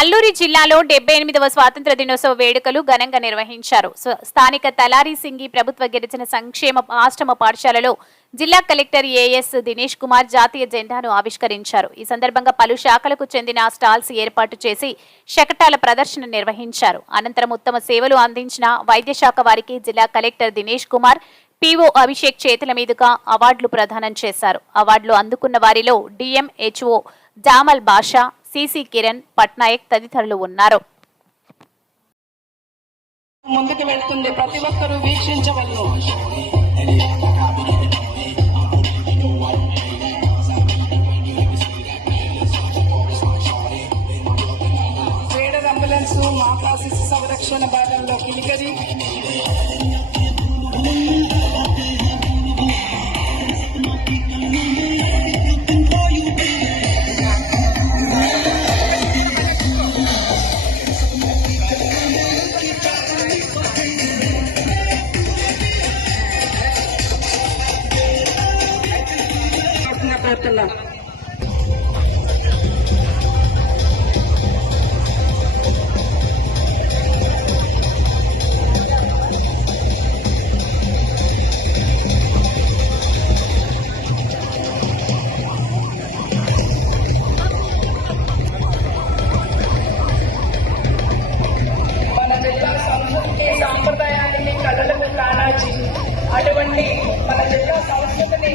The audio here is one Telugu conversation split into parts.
అల్లూరి జిల్లాలో డెబ్బై ఎనిమిదవ స్వాతంత్ర దినోత్సవ వేడుకలు ఘనంగా నిర్వహించారు. స్థానిక తలారి సింగి ప్రభుత్వ గిరిజన సంక్షేమ ఆశ్రమ పాఠశాలలో జిల్లా కలెక్టర్ ఏఎస్ దినేష్ కుమార్ జాతీయ జెండాను ఆవిష్కరించారు. ఈ సందర్భంగా పలు శాఖలకు చెందిన స్టాల్స్ ఏర్పాటు చేసి శకటాల ప్రదర్శన నిర్వహించారు. అనంతరం ఉత్తమ సేవలు అందించిన వైద్య శాఖ వారికి జిల్లా కలెక్టర్ దినేష్ కుమార్ పీఓ అభిషేక్ చేతుల మీదుగా అవార్డులు ప్రదానం చేశారు. అవార్డులు అందుకున్న వారిలో డిఎంహెచ్ఓ జామల్ బాషా సిసి కిరణ్ పట్నాయక్ తదితరులు ఉన్నారు. ముందుకు వెళ్తుంది. ప్రతి ఒక్కరూ వీక్షించవలను. ఫీడర్ అంబులెన్స్ మాతా శిశు సంరక్షణ భాగంలో కిలికరి. కోరుతున్నాం సాంప్రదాయాన్ని కళలకు కానాచి అటువంటి మన జిల్లా సంస్కృతిని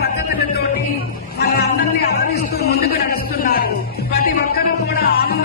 పద్ధతులతోటి మన అందరినీ ఆదరిస్తూ ముందుకు నడుస్తున్నారు. ప్రతి ఒక్కరూ కూడా ఆనంద